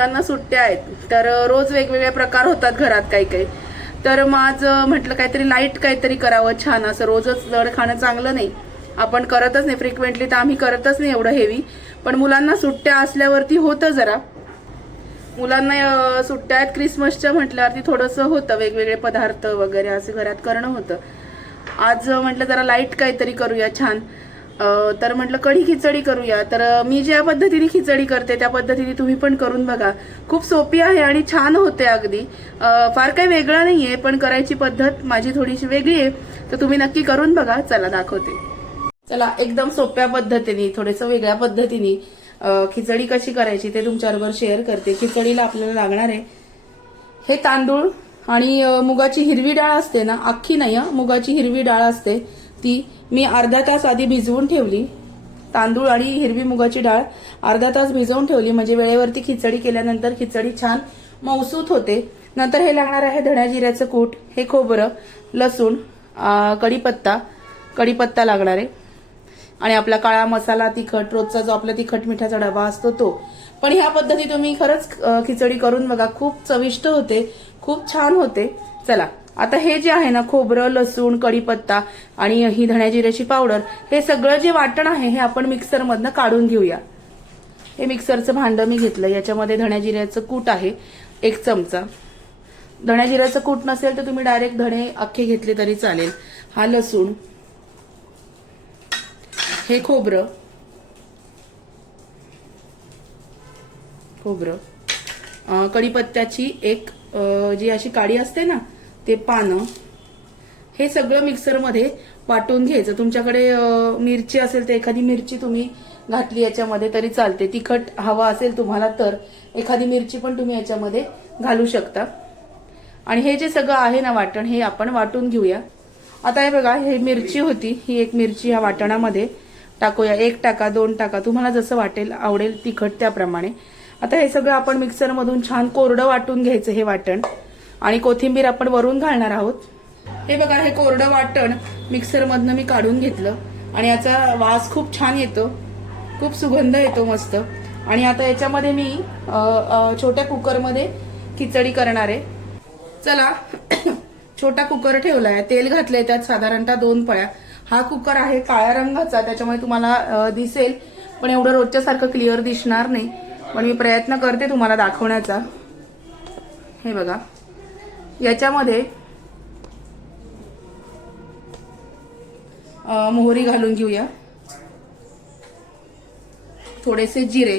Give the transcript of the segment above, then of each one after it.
मुलांना सुट्ट्या आहेत. तर रोज वेगवेगळे प्रकार होतात घरात काही काही. तर मग आज म्हटलं काहीतरी लाइट काहीतरी करावं छान. असं रोजच जड खाणं चांगलं नाही. आपण करतच नाही. फ्रिक्वेंटली तर आम्ही करतच नाही एवढं हेवी पण मुलांना सुट्ट्या असल्यावरती होतं जरा. मुलांना सुट्ट्या आहेत क्रिसमसच्या म्हटल्यावरती थोडंसं होतं. वेगवेगळे पदार्थ वगैरे असं घरात करणं होतं. आज म्हटलं जरा लाइट काहीतरी करूया छान. तर म्हटलं कढी खिचडी करूया. तर मी ज्या पद्धतीने खिचडी करते त्या पद्धतीने तुम्ही पण करून बघा. खूप सोपी आहे आणि छान होते अगदी. फार काही वेगळं आहे पण करायची पद्धत माझी थोडीशी वेगळी आहे. तर तुम्ही नक्की करून बघा. चला दाखवते. चला एकदम सोप्या पद्धतीने थोडंसं वेगळ्या पद्धतीने खिचडी कशी करायची ते तुमच्याबरोबर शेअर करते. खिचडीला आपल्याला लागणार आहे हे तांदूळ आणि मुगाची हिरवी डाळ असते ना अख्खी नाही मुगाची हिरवी डाळ असते. ती मी अर्धा तास आधी भिजवून ठेवली. तांदूळ आणि हिरवी मुगाची डाळ अर्धा तास भिजवून ठेवली. म्हणजे वेळेवरती खिचडी केल्यानंतर खिचडी छान मौसूत होते. नंतर हे लागणार आहे धण्या जिऱ्याचं कूट. हे खोबरं लसूण कढीपत्ता. कढीपत्ता लागणार आहे. आणि आपला काळा मसाला तिखट रोजचा जो आपला तिखट मिठाचा डबा असतो तो. पण ह्या पद्धती तुम्ही खरंच खिचडी करून बघा. खूप चविष्ट होते. खूप छान होते. चला. आता हे जे आहे ना खोबरं लसूण कढीपत्ता आणि ही धण्या जिऱ्याची पावडर हे सगळं जे वाटण आहे हे आपण मिक्सरमधनं काढून घेऊया. हे मिक्सरचं भांडं मी घेतलं याच्यामध्ये धण्या जिऱ्याचं कूट आहे एक चमचा. धण्या जिऱ्याचं कूट नसेल तर तुम्ही डायरेक्ट धणे अख्खे घेतले तरी चालेल. हा लसूण. हे खोबरं. खोबरं. कढीपत्त्याची एक जी अशी काडी असते ना ते पानं हे सगळं मिक्सरमध्ये वाटून घ्यायचं. तुमच्याकडे मिरची असेल तर एखादी मिरची तुम्ही घातली याच्यामध्ये तरी चालते. तिखट हवा असेल तुम्हाला तर एखादी मिरची पण तुम्ही याच्यामध्ये घालू शकता. आणि हे जे सगळं आहे ना वाटण हे आपण वाटून घेऊया. आता हे बघा हे मिरची होती. ही एक मिरची ह्या वाटणामध्ये टाकूया. एक टाका दोन टाका. तुम्हाला जसं वाटेल आवडेल तिखट त्याप्रमाणे. आता हे सगळं आपण मिक्सरमधून छान कोरडं वाटून घ्यायचं हे वाटण. आणि कोथिंबीर आपण वरून घालणार आहोत. हे बघा हे कोरडं वाटण मिक्सरमधनं मी काढून घेतलं आणि याचा वास खूप छान येतो. खूप सुगंध येतो मस्त. आणि आता याच्यामध्ये मी छोट्या कुकरमध्ये खिचडी करणार आहे. चला छोटा कुकर ठेवलाय. तेल घातलंय त्यात साधारणतः दोन पळ्या. हा कुकर आहे काळ्या रंगाचा त्याच्यामुळे तुम्हाला दिसेल पण एवढं रोजच्या सारखं क्लिअर दिसणार नाही. पण मी प्रयत्न करते तुम्हाला दाखवण्याचा. हे बघा. याच्यामध्ये मोहरी घालून घेऊया. थोडेसे जिरे.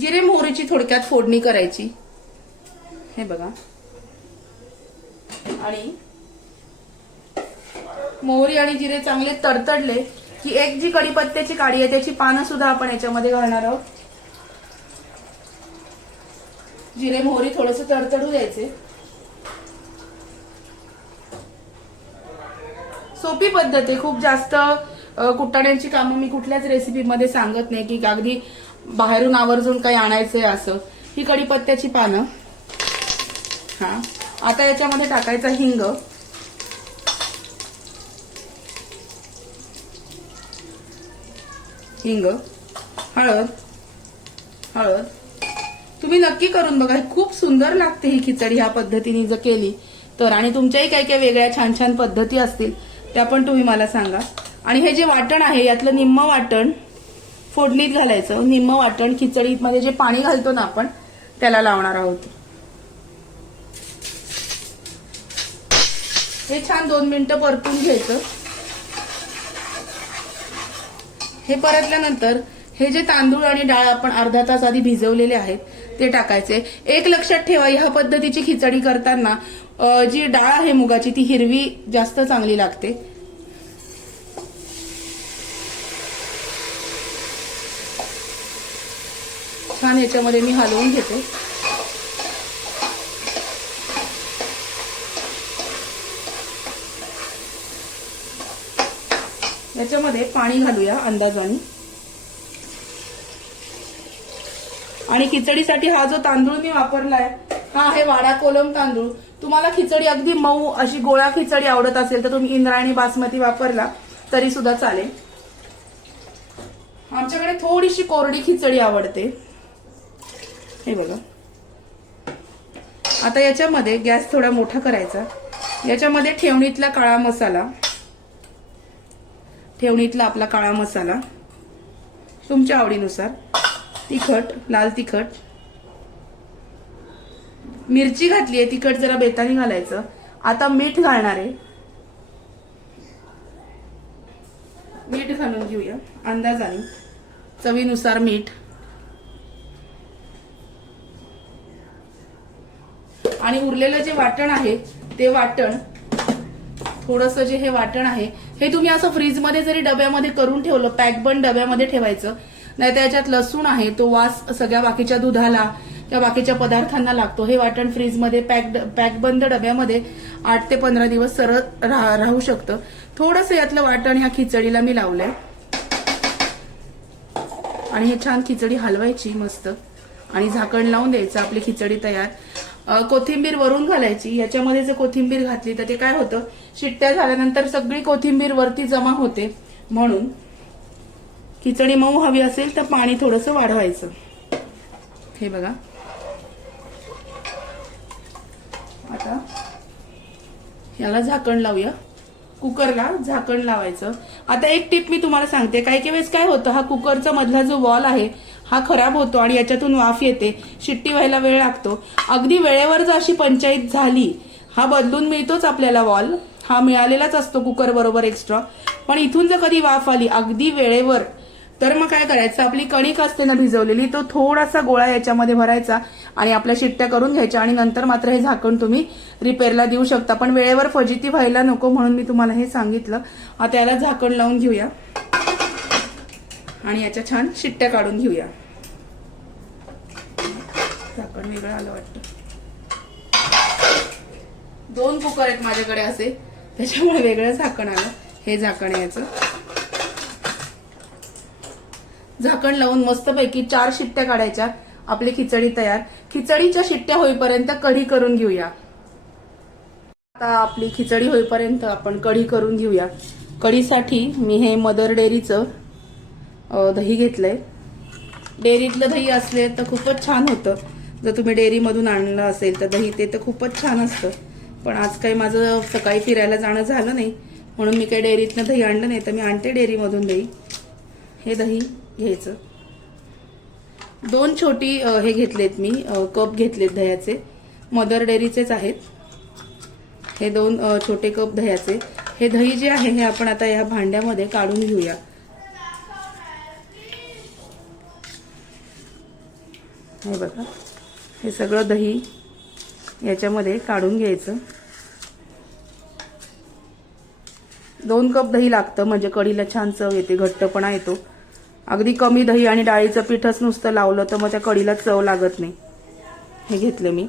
जिरे मोहरीची थोडक्यात फोडणी करायची. हे बघा. आणि मोहरी आणि जिरे चांगले तडतडले की एक जी कढीपत्त्याची काडी आहे त्याची पानं सुद्धा आपण याच्यामध्ये घालणार आहोत. जिरे मोहरी थोडस तडतडू द्यायचे. सोपी पद्धत आहे. खूप जास्त अ, कामं मी कुठल्याच रेसिपीमध्ये सांगत नाही की अगदी बाहेरून आवर्जून काही आणायचंय असं. ही कढीपत्त्याची पानं. हा. आता याच्यामध्ये टाकायचा हिंग. हिंग हळद हळद. तुम्ही नक्की करून बघा. खूप सुंदर लागते ही खिचडी ह्या पद्धतीने जर केली तर. आणि तुमच्याही काही काही वेगळ्या छान छान पद्धती असतील. त्या पण तुम्ही मला सांगा. आणि हे जे वाटण आहे यातलं निम्म वाटण फोडणीत घालायचं. निम्म वाटण खिचडीत मध्ये जे पाणी घालतो ना आपण त्याला लावणार आहोत. हे छान दोन मिनिटं परतून घ्यायचं. हे परतल्यानंतर हे जे तांदूळ आणि डाळ आपण अर्धा तास आधी भिजवलेले आहेत ते टाकायचे. एक लक्षात ठेवा ह्या पद्धतीची खिचडी करताना जी डाळ आहे मुगाची ती हिरवी जास्त चांगली लागते. छान याच्यामध्ये मी हलवून घेते. याच्यामध्ये पाणी घालूया अंदाजाने. आणि खिचडीसाठी हा जो तांदूळ मी वापरलाय हा आहे वाडा कोलम तांदूळ. तुम्हाला खिचडी अगदी मऊ अशी गोळा खिचडी आवडत असेल तर तुम्ही इंद्रायणी बासमती वापरला तरी सुद्धा चालेल. आमच्याकडे थोडीशी कोरडी खिचडी आवडते. हे बघा. आता याच्यामध्ये गॅस थोडा मोठा करायचा. याच्यामध्ये ठेवणीतला काळा मसाला. ठेवणीतला आपला काळा मसाला. तुमच्या आवडीनुसार. तिखट लाल तिखट. मिरची घातली आहे तिखट जरा बेतानी घालायचं. आता मीठ घालणार आहे. मीठ घालून घेऊया अंदाजाने चवीनुसार मीठ. आणि उरलेलं जे वाटण आहे ते वाटण थोडस जे हे वाटण आहे हे तुम्ही असं फ्रीजमध्ये जरी डब्यामध्ये करून ठेवलं पॅक पण डब्यामध्ये ठेवायचं नाही त्याच्यात लसूण आहे तो वास सगळ्या बाकीच्या दुधाला किंवा बाकीच्या पदार्थांना लागतो. हे वाटण फ्रीजमध्ये पॅक पॅक बंद डब्यामध्ये आठ ते पंधरा दिवस सरळ रा- राहू शकतं. थोडंसं यातलं वाटण ह्या खिचडीला मी लावलंय. आणि हे छान खिचडी हलवायची मस्त. आणि झाकण लावून द्यायचं आपली खिचडी तयार. कोथिंबीर वरून घालायची. याच्यामध्ये जर कोथिंबीर घातली तर ते काय होतं? शिट्ट्या झाल्यानंतर सगळी कोथिंबीर वरती जमा होते. म्हणून खिचडी मऊ हवी असेल तर पाणी थोडंसं वाढवायचं. हे बघा. आता याला झाकण लावूया. कुकरला झाकण लावायचं. आता एक टिप मी तुम्हाला सांगते. काही काही वेळेस काय होतं हा कुकरचा मधला जो वॉल आहे हा खराब होतो आणि याच्यातून वाफ येते. शिट्टी व्हायला वेळ लागतो. अगदी वेळेवर जर अशी पंचायत झाली हा बदलून मिळतोच आपल्याला वॉल हा मिळालेलाच असतो कुकर बरोबर एक्स्ट्रा पण इथून जर कधी वाफ आली अगदी वेळेवर तर मग काय करायचं? आपली कणिक असते ना भिजवलेली तो थोडासा गोळा याच्यामध्ये भरायचा आणि आपल्या शिट्ट्या करून घ्यायच्या आणि नंतर मात्र हे झाकण तुम्ही रिपेअरला देऊ शकता. पण वेळेवर फजिती व्हायला नको म्हणून मी तुम्हाला हे सांगितलं. आता याला झाकण लावून घेऊया. आणि याच्या छान शिट्ट्या काढून घेऊया. झाकण वेगळं आलं वाटतं. दोन कुकर आहेत माझ्याकडे असे. त्याच्यामुळे वेगळं झाकण आलं. हे झाकण याचं. झाकण लावून मस्तपैकी चार शिट्ट्या काढायच्या. आपली खिचडी तयार. खिचडीच्या शिट्ट्या होईपर्यंत कढी करून घेऊया. आता आपली खिचडी होईपर्यंत आपण कढी करून घेऊया. कढीसाठी मी हे मदर डेअरीचं दही घेतलंय. डेअरीतलं दही असले तर खूपच छान होतं. जर तुम्ही डेअरीमधून आणलं असेल तर दही ते तर खूपच छान असतं. पण आज काही माझं सकाळी फिरायला जाणं झालं नाही. म्हणून मी काही डेअरीतनं दही आणलं नाही तर मी आणते डेअरीमधून दही. हे दही. घ्यायचं. दोन छोटी हे घेतलेत मी कप घेतलेत दह्याचे. मदर डेअरीचेच आहेत. हे दोन छोटे कप दह्याचे. हे दही जे आहे हे आपण आता या भांड्यामध्ये काढून घेऊया. हे बघा. हे सगळं दही याच्यामध्ये काढून घ्यायचं. दोन कप दही लागतं म्हणजे कढीला छान चव येते घट्टपणा येतो. अगदी कमी दही आणि डाळीचं पीठच नुसतं लावलं तर मग त्या कढीला चव लागत नाही. हे घेतलं मी.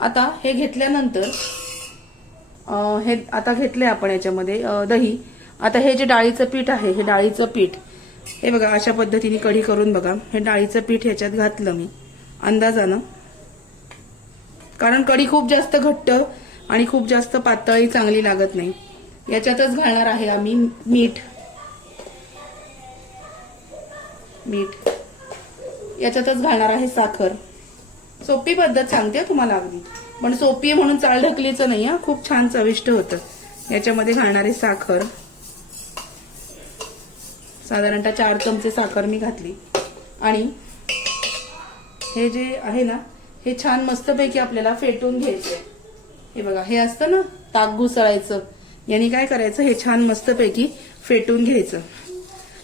आता हे घेतल्यानंतर हे आता घेतले आपण याच्यामध्ये दही. आता हे जे डाळीचं पीठ आहे हे डाळीचं पीठ हे बघा अशा पद्धतीने कढी करून बघा. हे डाळीचं पीठ ह्याच्यात घातलं मी अंदाजानं. कारण कढी खूप जास्त घट्ट आणि खूप जास्त पातळी चांगली लागत नाही. याच्यातच घालणार आहे आम्ही मीठ. मीठ. याच्यातच घालणार आहे साखर. सोपी पद्धत सांगते हो तुम्हाला अगदी. पण सोपी आहे म्हणून चाळ ढकलीचं नाही हा. खूप छान चविष्ट होतं. याच्यामध्ये घालणारे साखर. साधारणतः चार चमचे साखर मी घातली. आणि हे जे आहे ना हे छान मस्तपैकी आपल्याला फेटून घ्यायचे हे बघा हे असतं ना ताक घुसळायचं. यांनी काय करायचं? हे छान मस्तपैकी फेटून घ्यायचं.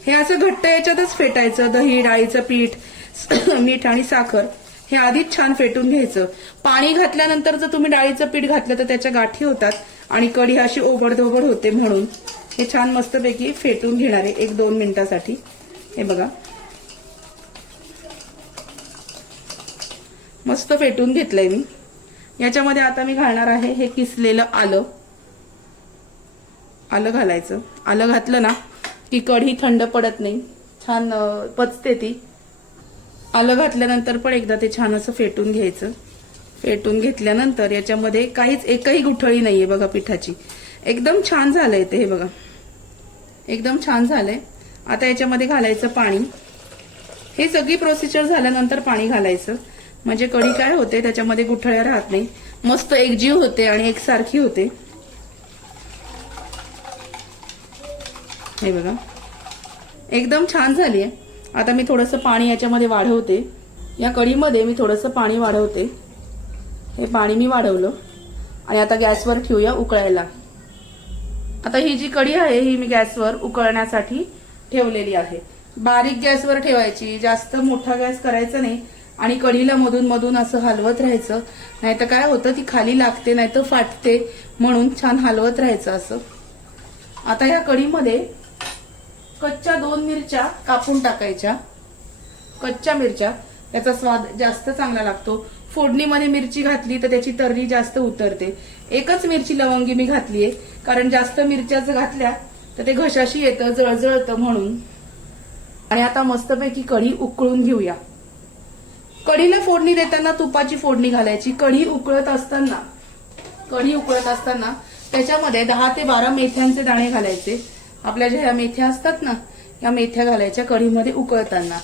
हे असं घट्ट याच्यातच फेटायचं दही डाळीचं पीठ मीठ आणि साखर हे आधीच छान फेटून घ्यायचं. पाणी घातल्यानंतर जर तुम्ही डाळीचं पीठ घातलं तर त्याच्या गाठी होतात आणि कढी अशी ओबडधोबड होते म्हणून हे छान मस्तपैकी फेटून घेणार आहे एक दोन मिनिटासाठी. हे बघा. मस्त फेटून घेतलंय मी. याच्यामध्ये आता मी घालणार आहे हे किसलेलं आलं. आलं घालायचं. आलं घातलं ना की कढी थंड पडत नाही. छान पचते ती. आलं घातल्यानंतर पण एकदा ते छान असं फेटून घ्यायचं. फेटून घेतल्यानंतर याच्यामध्ये काहीच एकही गुठळी नाहीये बघा पिठाची. एकदम छान झालंय ते हे बघा. एकदम छान झालंय. आता याच्यामध्ये घालायचं पाणी. हे सगळी प्रोसिजर झाल्यानंतर पाणी घालायचं. म्हणजे कढी काय होते त्याच्यामध्ये गुठळ्या राहत नाही. मस्त एकजीव होते आणि एकसारखी होते. हे बघा. एकदम छान झाली आहे. आता मी थोडंसं पाणी याच्यामध्ये वाढवते. या कढीमध्ये मी थोडंसं पाणी वाढवते. हे पाणी मी वाढवलं. आणि आता गॅसवर ठेवूया उकळायला. आता ही जी कढी आहे ही मी गॅसवर उकळण्यासाठी ठेवलेली आहे. बारीक गॅसवर ठेवायची. जास्त मोठा गॅस करायचा नाही. आणि कढीला मधून मधून असं हलवत राहायचं. नाहीतर काय होतं ती खाली लागते नाहीतर फाटते. म्हणून छान हलवत राहायचं असं. आता या कढीमध्ये कच्च्या दोन मिरच्या कापून टाकायच्या. कच्च्या मिरच्या. त्याचा स्वाद जास्त चांगला लागतो. फोडणीमध्ये मिरची घातली तर त्याची तर्री जास्त उतरते. एकच मिरची लवंगी मी घातलीये. कारण जास्त मिरच्या जर घातल्या तर ते घशाशी येतं जळजळतं म्हणून. आणि आता मस्तपैकी कढी उकळून घेऊया. कढीला फोडणी देताना तुपाची फोडणी घालायची. कढी उकळत असताना कढी उकळत असताना त्याच्यामध्ये दहा ते बारा मेथ्यांचे दाणे घालायचे. आपल्या ज्या ह्या मेथ्या असतात ना या मेथ्या घालायच्या कढीमध्ये उकळताना.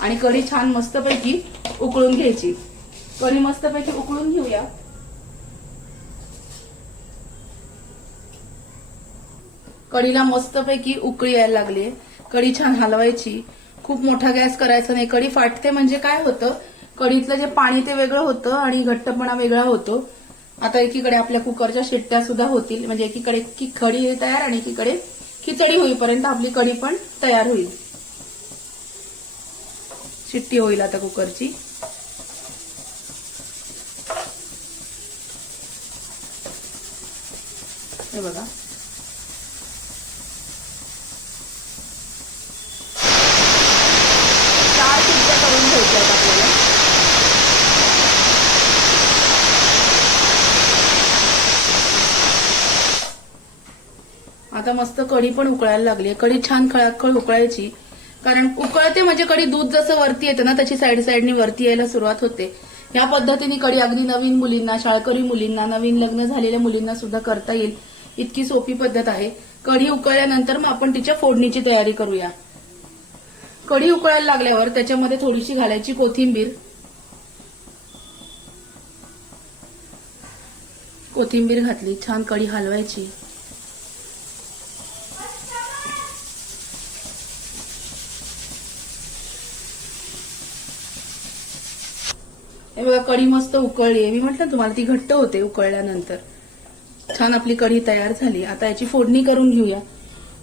आणि कढी छान मस्तपैकी उकळून घ्यायची. कढी मस्तपैकी उकळून घेऊया. कढीला मस्तपैकी उकळी यायला लागली कढी छान हलवायची. खूप मोठा गॅस करायचा नाही. कढी फाटते म्हणजे काय होतं? कढीतलं जे पाणी ते वेगळं होतं आणि घट्टपणा वेगळा होतो. आता एकीकडे आपल्या कुकरच्या शिट्ट्या सुद्धा होतील. म्हणजे एकीकडे की खडी तयार आणि एकीकडे खिचडी होईपर्यंत आपली कढी पण तयार होईल. शिट्टी होईल आता कुकरची. हे बघा चार शिट्ट्या करून घ्यायच्या आहेत आपल्याला आता मस्त कढी पण उकळायला लागली कढी छान खळाखळ उकळायची. कारण उकळते म्हणजे कढी दूध जसं वरती येतं ना त्याची साईड साईडनी वरती यायला सुरुवात होते. या पद्धतीने कढी अगदी नवीन मुलींना शाळकरी मुलींना नवीन लग्न झालेल्या मुलींना सुद्धा करता येईल. इतकी सोपी पद्धत आहे. कढी उकळल्यानंतर मग आपण तिच्या फोडणीची तयारी करूया. कढी उकळायला लागल्यावर त्याच्यामध्ये थोडीशी घालायची कोथिंबीर. कोथिंबीर घातली छान कढी हलवायची. हे बघा कढी मस्त उकळली मी म्हटलं तुम्हाला ती घट्ट होते उकळल्यानंतर. छान आपली कढी तयार झाली. आता याची फोडणी करून घेऊया.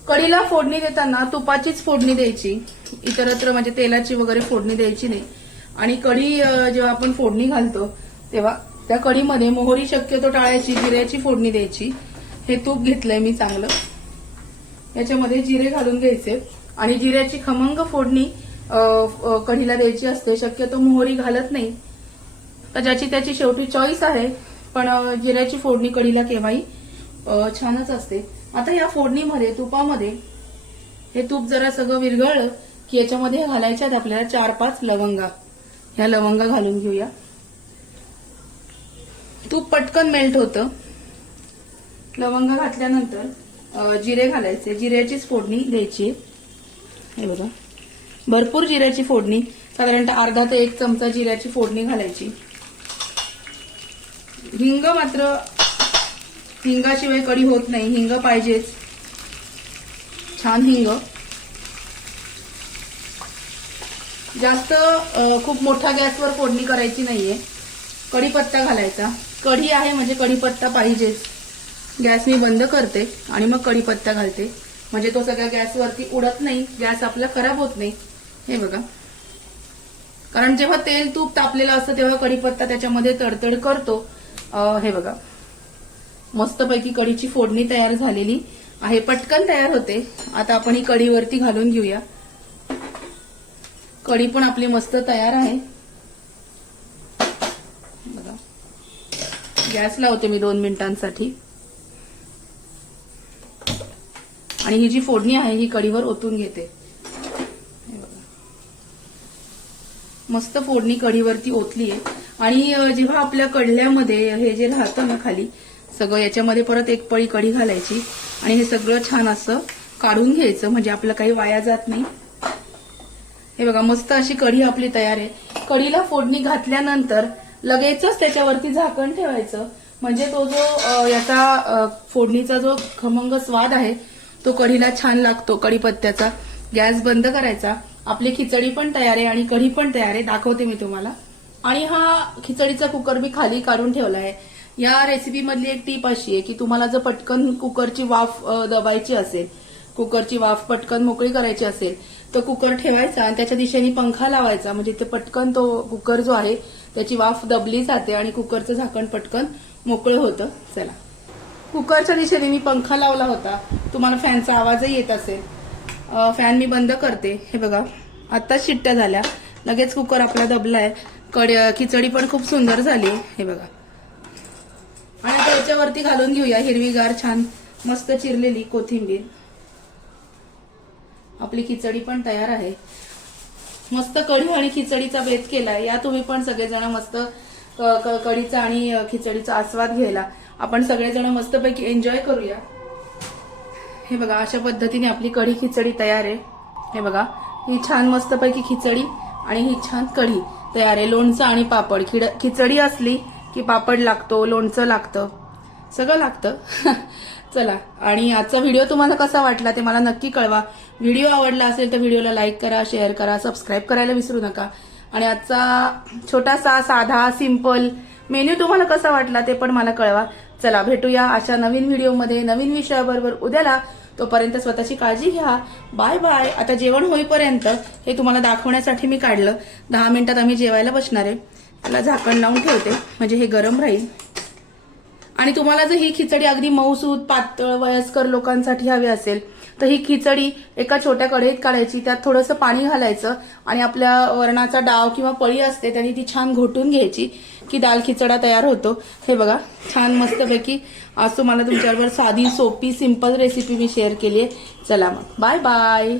कढीला फोडणी देताना तुपाचीच फोडणी द्यायची. इतरत्र म्हणजे तेलाची वगैरे फोडणी द्यायची नाही. आणि कढी जेव्हा आपण फोडणी घालतो तेव्हा त्या कढीमध्ये मोहरी शक्यतो टाळायची जिऱ्याची फोडणी द्यायची. हे तूप घेतलंय मी चांगलं. याच्यामध्ये जिरे घालून घ्यायचे. आणि जिऱ्याची खमंग फोडणी कढीला द्यायची असते. शक्यतो मोहरी घालत नाही. तर ज्याची त्याची शेवटी चॉईस आहे पण जिऱ्याची फोडणी कढीला केव्हाही छानच असते. आता या फोडणीमध्ये तुपामध्ये हे तूप जरा सगळं विरघळलं की याच्यामध्ये घालायच्या आहेत आपल्याला चार पाच लवंगा. ह्या लवंगा घालून घेऊया. तूप पटकन मेल्ट होतं. लवंगा घातल्यानंतर जिरे घालायचे. जिऱ्याचीच फोडणी द्यायची. हे बघा. भरपूर जिऱ्याची फोडणी. साधारणतः अर्धा ते एक चमचा जिऱ्याची फोडणी घालायची. हिंग मात्र हिंगाशिवाय कढी होत नाही. हिंग पाहिजेच. छान हिंग. जास्त खूप मोठा गॅसवर फोडणी करायची नाहीये. कढीपत्ता घालायचा. कढी आहे म्हणजे कढीपत्ता पाहिजेच. गॅस मी बंद करते आणि मग कढीपत्ता घालते. म्हणजे तो सगळ्या गॅसवरती उडत नाही. गॅस आपला खराब होत नाही. हे बघा. कारण जेव्हा तेल तूप तापलेलं असतं तेव्हा कढीपत्ता त्याच्यामध्ये तडतड करतो. हे बघा. मस्तपैकी कढीची फोडणी तयार झालेली आहे. पटकन तयार होते. आता आपण ही कढीवरती घालून घेऊया. कढी पण आपली मस्त तयार आहे. बघा. गॅस लावते मी दोन मिनिटांसाठी. आणि ही जी फोडणी आहे ही कढीवर ओतून घेते. मस्त फोडणी कढीवरती ओतली आहे आणि जेव्हा आपल्या कडल्यामध्ये हे जे राहतं ना खाली सगळं याच्यामध्ये परत एक पळी कढी घालायची आणि हे सगळं छान असं काढून घ्यायचं म्हणजे आपलं काही वाया जात नाही. हे बघा मस्त अशी कढी आपली तयार आहे. कढीला फोडणी घातल्यानंतर लगेचच त्याच्यावरती झाकण ठेवायचं. म्हणजे तो जो याचा फोडणीचा जो खमंग स्वाद आहे तो कढीला छान लागतो कढीपत्त्याचा. गॅस बंद करायचा. आपली खिचडी पण तयार आहे आणि कढी पण तयार आहे. दाखवते मी तुम्हाला. आणि हा खिचडीचा कुकर मी खाली काढून ठेवला आहे या रेसिपी मधली एक टीप अशी आहे की तुम्हाला जर पटकन कुकरची वाफ दबायची असेल कुकरची वाफ पटकन मोकळी करायची असेल तर कुकर ठेवायचा आणि त्याच्या दिशेने पंखा लावायचा. म्हणजे ते पटकन तो कुकर जो आहे त्याची वाफ दबली जाते आणि कुकरचं झाकण पटकन मोकळं होतं. चला. कुकरच्या दिशेने मी पंखा लावला होता. तुम्हाला फॅनचा आवाजही येत असेल. फॅन मी बंद करते. हे बघा. आत्ताच शिट्ट्या झाल्या. लगेच कुकर आपला दबलाय. कड खिचडी पण खूप सुंदर झाली. हे बघा. आणि त्याच्यावरती घालून घेऊया हिरवीगार छान मस्त चिरलेली कोथिंबीर. आपली खिचडी पण तयार आहे. मस्त कढी आणि खिचडीचा बेत केलाय. या तुम्ही पण सगळेजण मस्त कढीचा आणि खिचडीचा आस्वाद घ्यायला. आपण सगळेजण मस्तपैकी एन्जॉय करूया. हे बघा अशा पद्धतीने आपली कढी खिचडी तयार आहे. हे बघा ही छान मस्तपैकी खिचडी. आणि ही छान कढी तयार आहे. लोणचं आणि पापड. खिड- खिचडी असली की पापड लागतो लोणचं लागतं. सगळं लागतं. चला. आणि आजचा व्हिडिओ तुम्हाला कसा वाटला ते मला नक्की कळवा. व्हिडिओ आवडला असेल तर व्हिडिओला लाईक करा शेअर करा सबस्क्राईब करायला विसरू नका. आणि आजचा छोटासा साधा सिंपल मेन्यू तुम्हाला कसा वाटला ते पण मला कळवा. चला भेटूया अशा नवीन व्हिडिओमध्ये नवीन विषयाबरोबर उद्याला. तोपर्यंत स्वतःची काळजी घ्या. बाय बाय आता जेवण होईपर्यंत हे तुम्हाला दाखवण्यासाठी मी काढलं. दहा मिनिटात आम्ही जेवायला बसणार आहे. त्याला झाकण लावून ठेवते. म्हणजे हे गरम राहील. आणि तुम्हाला जर ही खिचडी अगदी मऊसूद पातळ वयस्कर लोकांसाठी हवी असेल तर ही खिचडी एका छोट्या कढईत काढायची. त्यात थोडंसं पाणी घालायचं आणि आपल्या वरणाचा डाव किंवा पळी असते त्यांनी ती छान घोटून घ्यायची की दाल खिचडा तयार होतो. हे बघा छान मस्तपैकी आज तुम्हाला तुमच्याबरोबर साधी सोपी सिंपल रेसिपी मी शेअर केली आहे. चला मग. Bye bye